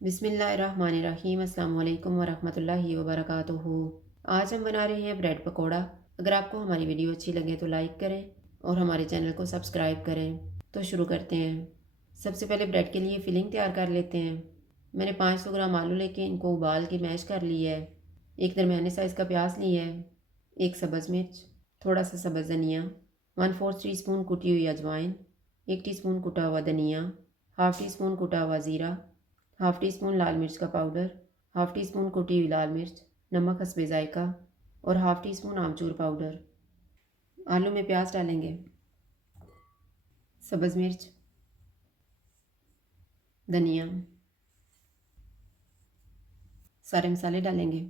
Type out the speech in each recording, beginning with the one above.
बिस्मिल्लाहिर्रहमानिर्रहीम अस्सलाम वालेकुम वरहमतुल्लाहि वबरकातुहू। आज हम बना रहे हैं ब्रेड पकोड़ा। अगर आपको हमारी वीडियो अच्छी लगे तो लाइक करें और हमारे चैनल को सब्सक्राइब करें। तो शुरू करते हैं। सबसे पहले ब्रेड के लिए फिलिंग तैयार कर लेते हैं। मैंने 500 ग्राम आलू लेके इनको उबाल के मैश कर लिया है। एक दरमियाने साइज़ का प्याज लिया है, एक सब्ज़ मिर्च, थोड़ा सा सब्ज़ धनिया, 1/4 टी स्पून कुटी हुई अजवाइन, 1 टीस्पून कुटा हुआ धनिया, हाफ़ टी स्पून कुटा हुआ ज़ीरा, हाफ़ टी स्पून लाल मिर्च का पाउडर, हाफ़ टी स्पून कुटी हुई लाल मिर्च, नमक हस्बे ज़ायका और हाफ़ टी स्पून आमचूर पाउडर। आलू में प्याज डालेंगे, सब्ज़ मिर्च, धनिया, सारे मसाले डालेंगे,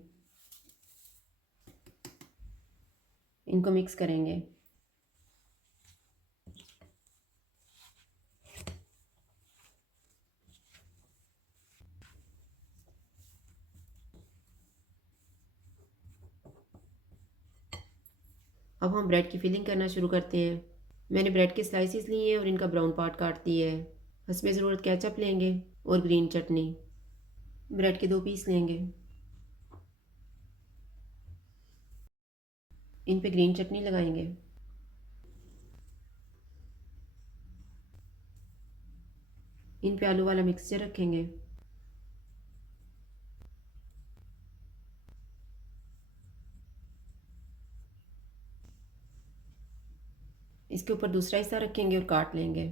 इनको मिक्स करेंगे। अब हम ब्रेड की फिलिंग करना शुरू करते हैं। मैंने ब्रेड के स्लाइसिस लिए हैं और इनका ब्राउन पार्ट काट दिया है। हस्बे ज़रूरत केचप लेंगे और ग्रीन चटनी। ब्रेड के 2 पीस लेंगे, इन पे ग्रीन चटनी लगाएंगे। इन पे आलू वाला मिक्सचर रखेंगे। इसके ऊपर दूसरा हिस्सा रखेंगे और काट लेंगे।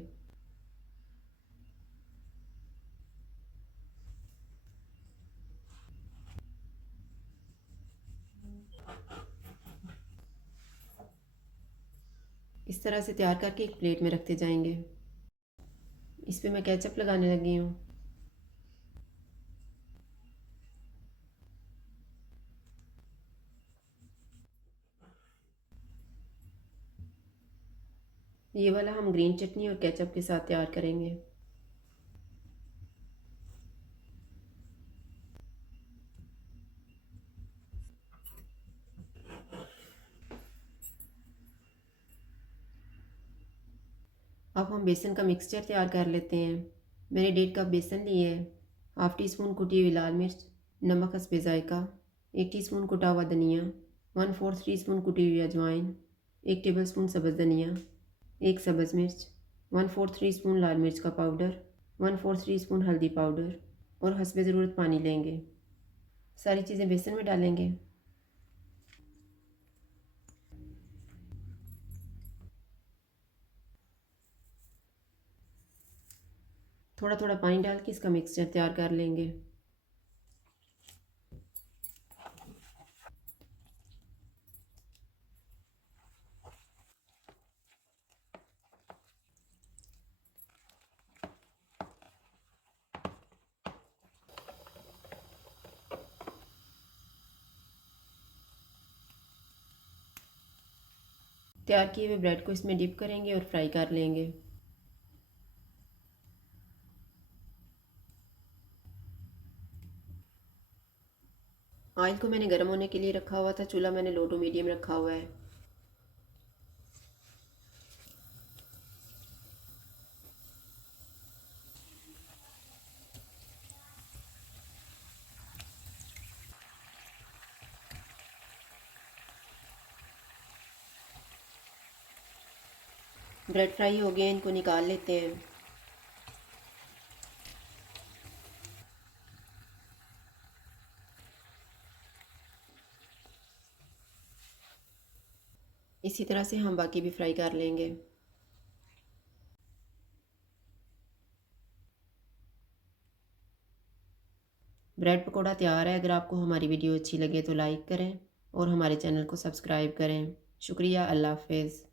इस तरह से तैयार करके एक प्लेट में रखते जाएंगे। इस पे मैं केचप लगाने लगी हूँ। ये वाला हम ग्रीन चटनी और केचप के साथ तैयार करेंगे। अब हम बेसन का मिक्सचर तैयार कर लेते हैं। मैंने 1.5 कप बेसन लिए है, हाफ़ टी स्पून कुटी हुई लाल मिर्च, नमक हस्बे ज़ायका, 1 टीस्पून कुटा हुआ धनिया, 1/4 टी स्पून कुटी हुई अजवाइन, 1 टेबल स्पून सब्ज़ धनिया, 1 सब्ज़ मिर्च, 1/4 टी स्पून लाल मिर्च का पाउडर, 1/4 टी स्पून हल्दी पाउडर और हस्बे ज़रूरत पानी लेंगे। सारी चीज़ें बेसन में डालेंगे। थोड़ा थोड़ा पानी डाल के इसका मिक्सचर तैयार कर लेंगे। तैयार किए हुए ब्रेड को इसमें डिप करेंगे और फ्राई कर लेंगे। ऑयल को मैंने गर्म होने के लिए रखा हुआ था। चूल्हा मैंने लो टू मीडियम रखा हुआ है। ब्रेड फ्राई हो गए, इनको निकाल लेते हैं। इसी तरह से हम बाकी भी फ्राई कर लेंगे। ब्रेड पकौड़ा तैयार है। अगर आपको हमारी वीडियो अच्छी लगे तो लाइक करें और हमारे चैनल को सब्सक्राइब करें। शुक्रिया। अल्लाह हाफ़िज़।